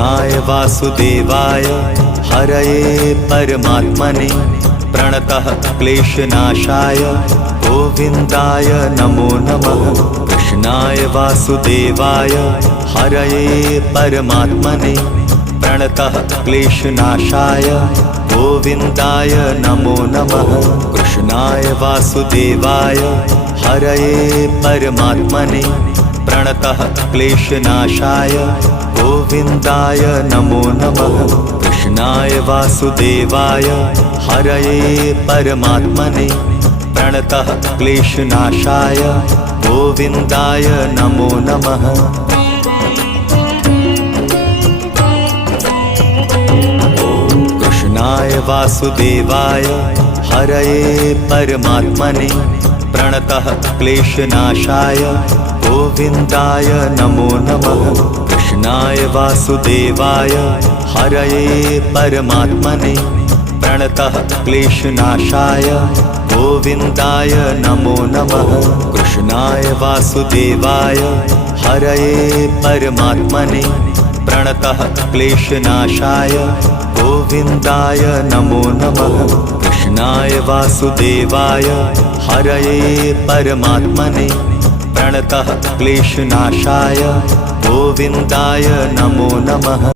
कृष्णाय वासुदेवाय हरये परमात्मने प्रणतः क्लेशनाशाय गोविन्दाय नमो नमः। कृष्णाय वासुदेवाय हरये परमात्मने प्रणतः क्लेशनाशाय गोविन्दाय नमो नमः। कृष्णाय वासुदेवाय हरये परमात्मने प्रणतः क्लेशनाशाय गोविन्दाय नमो नमः। कृष्णाय वासुदेवाय हरये परमात्मने प्रणतः क्लेशनाशाय गोविन्दाय नमो नमः। कृष्णाय वासुदेवाय हरये परमात्मने प्रणतः क्लेशनाशाय गोविन्दाय नमो नमः। कृष्णाय वासुदेवाय हरये परमात्मने प्रणतः क्लेशनाशाय गोविन्दाय नमो नमः। कृष्णाय वासुदेवाय हरये परमात्मने प्रणतः क्लेशनाशाय गोविन्दाय नमो नमः। कृष्णाय वासुदेवाय हरये परमात्मने प्रणतः क्लेशनाशाय गोविन्दाय नमो नमः।